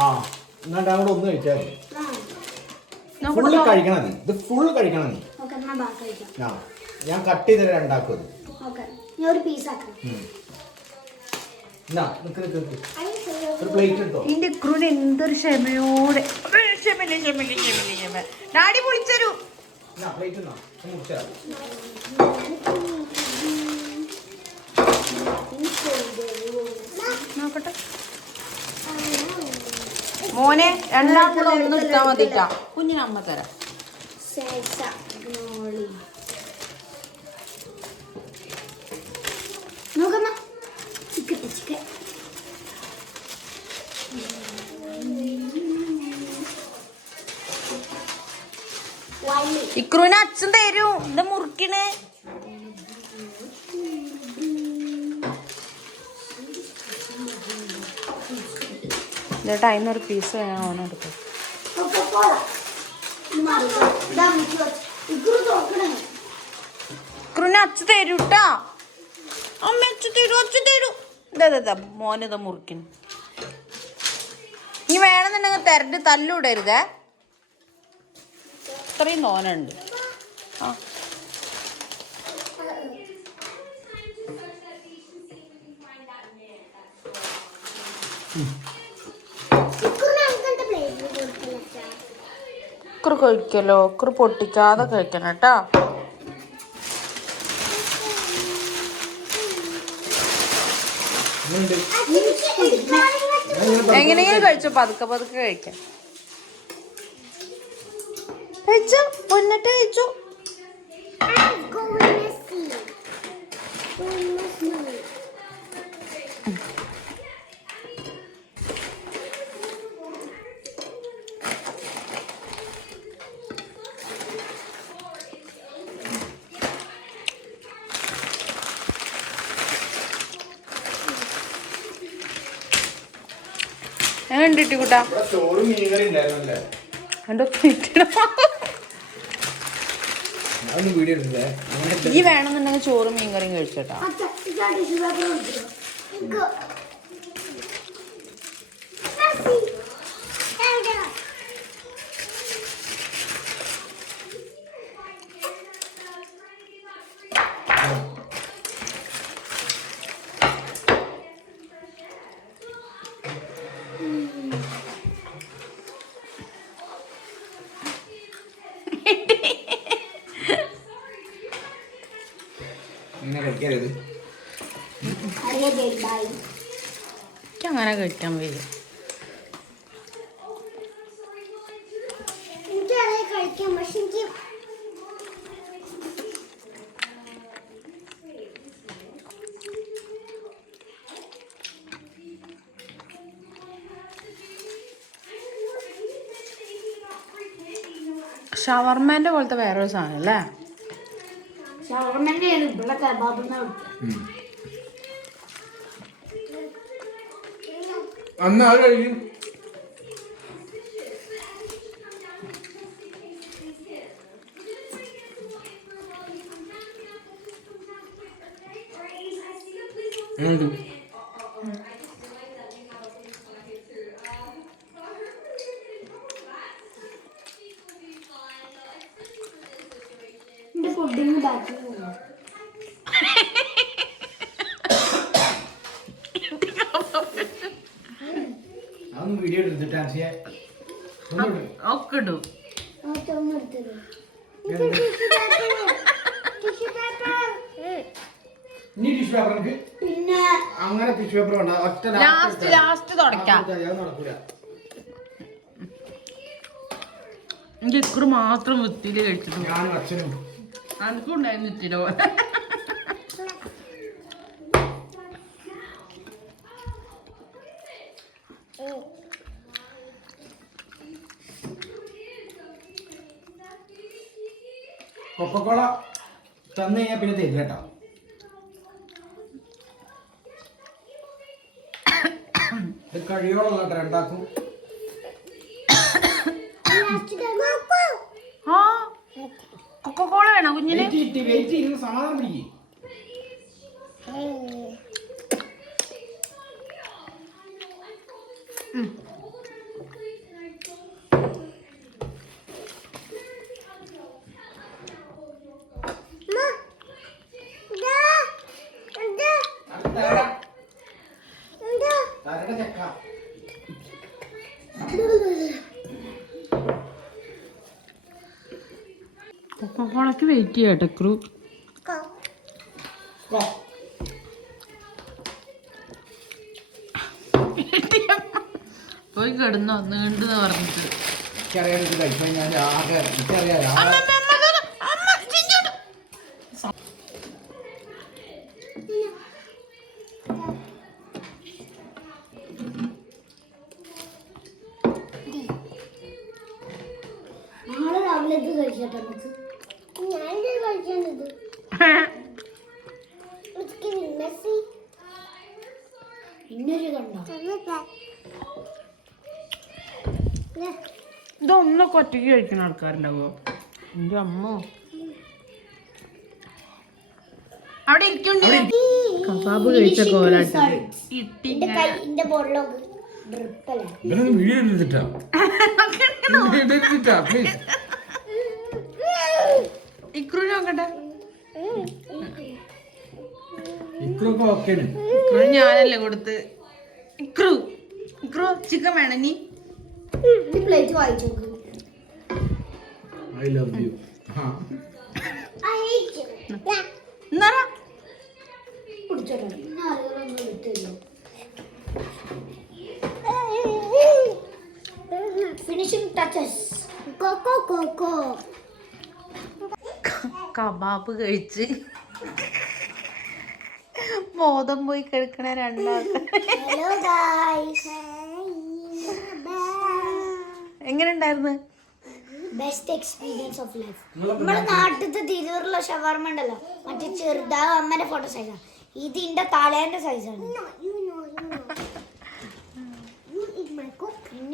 ആ എന്നാണ്ട് അവിടെ ഒന്ന് കഴിച്ചാൽ ഫുള്ള് കഴിക്കണം നീ. ഇത് ഫുള്ള് കഴിക്കണം നീ. ആ ഞാൻ കട്ട് ചെയ്ത് രണ്ടാക്കും. ഒരു പ്ലേറ്റ് എടുത്തോ. എന്റെ ക്രൂന് എന്തൊരു ക്ഷമയോടെ ഡാഡി പൊളിച്ചരു പ്ലേറ്റ് നോക്കട്ടെ മോനെ രണ്ടാം കൂടെ ഒന്ന് എടുത്താൽ മതിട്ടാ. കുഞ്ഞിന് അമ്മ തരാം. ഇക്രൂന് അച്ഛൻ തരും. ഇത് മുറിക്കണേ. ചേട്ടാ അതിനൊരു പീസ് വേണം. ഓനെടുക്കും. ഇക്രൂന് അച്ഛൻ തരും കേട്ടാ. അമ്മ അച്ഛൻ തരും. അച്ഛൻ തരും. ഇതാ മോനിതാ മുറിക്കുന്നു. ഇനി വേണമെന്നുണ്ടെങ്കിൽ തരണ്ട് തല്ലൂടരുതേ. ഇത്രയും തോനുണ്ട്. ആ കുറ് കഴിക്കലോ. കുറ് പൊട്ടിക്കാതെ കഴിക്കണം കേട്ടോ. എങ്ങനെയെങ്കിലും കഴിച്ചോ. പതുക്കെ പതുക്കെ കഴിക്കാം. കഴിച്ചോ. പൊന്നിട്ട് കഴിച്ചോ. എങ്ങനെ കൂട്ടാ ഈ വേണമെന്നുണ്ടെങ്കിൽ ചോറും മീൻകറിയും കഴിച്ചോട്ടാ. അങ്ങനെ കഴിക്കാൻ വയ്യ. ഷവർമേന്റെ പോലത്തെ വേറൊരു സാധനം അല്ലേ? അന്ന് ആ കഴിയും. ഫുഡിങ് ബാക്കി വീഡിയോ എടുത്തിട്ട് ഒക്കെ ഇടും. പിന്നെ അങ്ങനെ ടിഷ്യൂ പേപ്പർ വേണ്ട. ഒറ്റ ലാസ്റ്റ് തുടക്കാം. എനിക്ക് ഇക്കുറി മാത്രം വൃത്തിയിൽ കഴിച്ചിട്ടു. ഞാനും അച്ഛനും എനിക്കും ഉണ്ടായിരുന്നു ഇത്തിരി പോലെ. കൊക്കക്കോള തന്നു കഴിഞ്ഞാൽ പിന്നെ തരില്ല കേട്ടോ. ഇത് കഴിയോളം രണ്ടാക്കും. ആ കൊക്കക്കോള വേണോ കുഞ്ഞിന്? വെയിറ്റ് ചെയ്യുന്ന സമാധാനം പിടിക്കും. കൊക്കക്കോളക്ക് വെയിറ്റ് ചെയ്യട്ടെ ക്രൂ. പോയി കിടന്നോ നീണ്ടെന്ന് പറഞ്ഞിട്ട്. എനിക്കറിയാം ഇത് കഴിക്കാൻ ഞാൻ ആകെ എനിക്കറിയാം നാളെ രാവിലെ ഇത് കഴിക്കട്ടെ നമുക്ക്. ഞാൻ കഴിക്കേണ്ടത് ഇന്നൊരു കണ്ടോ ഇതൊന്നൊക്കെ ഒറ്റയ്ക്ക് കഴിക്കുന്ന ആൾക്കാരുണ്ടാവോ? എൻ്റെ അമ്മ അവിടെ ഇരിക്കണ്ടേ കബാബ് കഴിച്ച കോലാട്ട് എന്റെ ബോളിലൊക്കെ ഡ്രിപ്പല്ലേ. ഇവനൊന്നും വീഡിയോ എടുത്തിട്ടാ പ്ലീസ്. ഇക്രൂ നോക്കട്ടെ. ഇക്കൊക്കെ ഓക്കേണ്. ഇക്രൂ ഞാനല്ലേ കൊടുത്ത്. ഇക്രൂ ഇക്രൂ ചിക്കൻ വേണം നീ. പ്ലേറ്റ് വായിച്ചു ഐ ലവ് യു. എന്നാ ഫിനിഷിംഗ് ടച്ചസ്. കോക്കോ കോക്കോ കബാബ് കഴിച്ച് ബോധം പോയി കിടക്കണ രണ്ടാൾക്ക്. Hello guys. എങ്ങനെ ഉണ്ടായിരുന്നു? Best experience of life. നമ്മുടെ നാട്ടിലത്തെ തിരൂറുള്ള ഷവർമ ഉണ്ടല്ലോ, മറ്റേ ചെറുതാ അമ്മന്റെ ഫോട്ടോ സൈസാണ്. ഇതിന്റെ തലേന്റെ സൈസാണ്.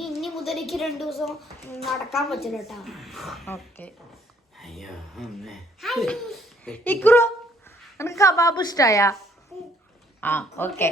ഇനി മുതൽ എനിക്ക് 2 ദിവസം നടക്കാൻ പറ്റില്ല കേട്ടോ. ഓക്കെ. ഇക്രൂ നിനക്ക് കബാബ് ഇഷ്ടായ? ആ ഓക്കെ.